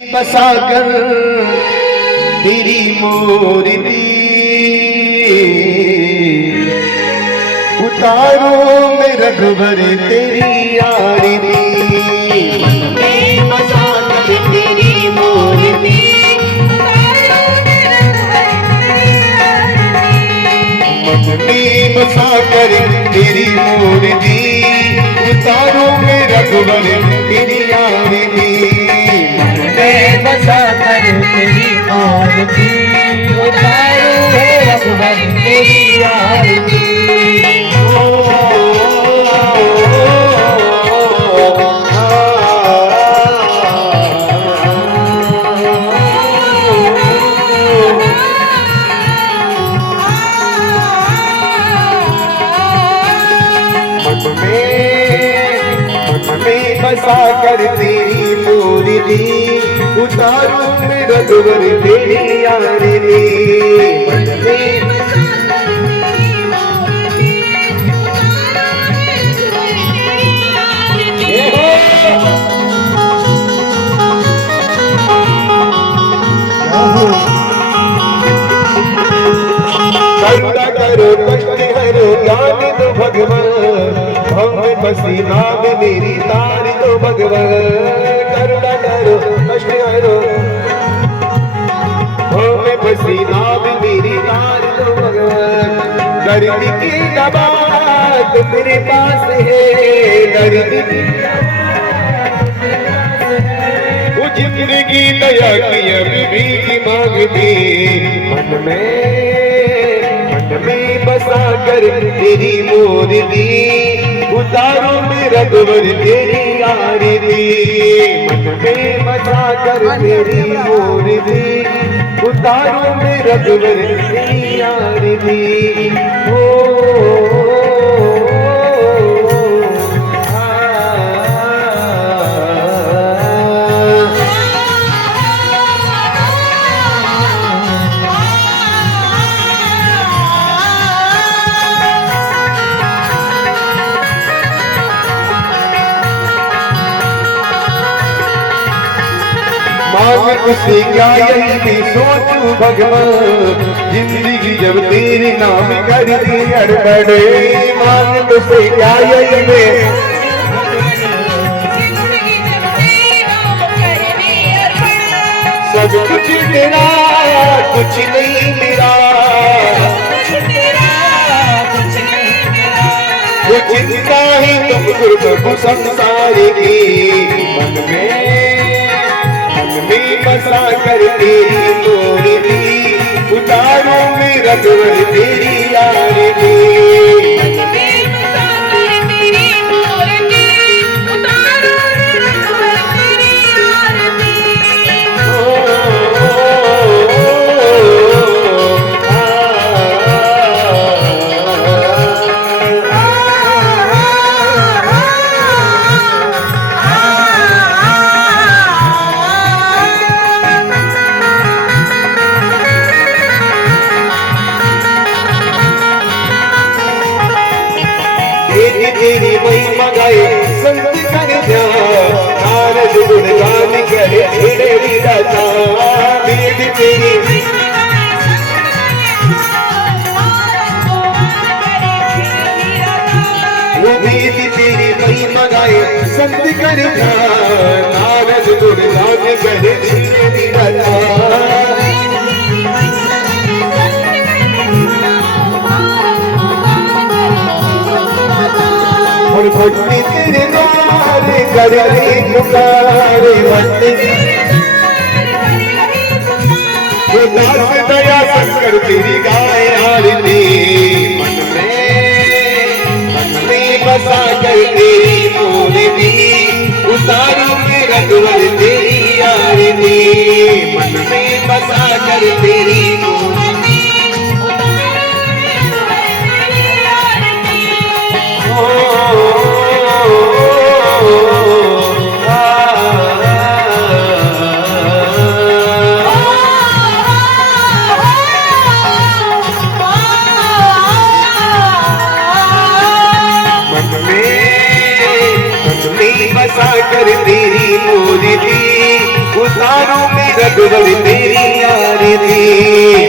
बसाकर तेरी मूर्ति उतारो मैं रघुवर तेरी आरती। बसाकर तेरी मूर्ति मन में बसाकर तेरी मूर्ति उतारो मैं रघुवर तेरी आरती। बसाकर तेरी मूर्ति उतारो है रघुवर तेरी आरती। बसाकर तेरी मूर्ति उतारो मैं रघुवर तेरी आरती। करुणा करो कष्ट हरो ज्ञान दो भगवान हम बसी नाम मेरी तार दो भगवान। करुणा करो कष्ट हरो हम बसी नाम मेरी तार दो भगवान। दर्द की दवा तो तेरे पास है, दर्द की वो जिंदगी दया की अभी की मांगती। मन में बसाकर तेरी मूर्ति उतारो मैं रघुवर तेरी आरती। मन में बसाकर तेरी मूर्ति उतारो मैं रघुवर तेरी आरती। मांग तुझसे क्या यही भी सोचूं भगवान, जिंदगी जब तेरे नाम कर दी अड़बड़े। मांग तुझसे क्या यही में सब कुछ तेरा कुछ नहीं मेरा, वो चिंता ही तुम गुरु संसार की। मन में बसा कर तेरी मूर्ति उतारो मैं रघुवर तेरी आरती। तेरी महिमा गाए संत कर ध्यान, नारद गुणगान करे तेरी दाता। वेद तेरी वो वेद तेरी महिमा गाए संत कर ध्यान, नारद गुणगान करे तेरी दाता। और भक्ति तेरे द्वार करे पुकारे भक्ति दास दया शंकर तेरी गाय आरती। मन में बसा कर तेरी मूर्ति उतारो मैं रघुवर तेरी आरती। मन में बसा कर तेरी बसा कर तेरी मूर्ति उतारो रघुवर तेरी आरती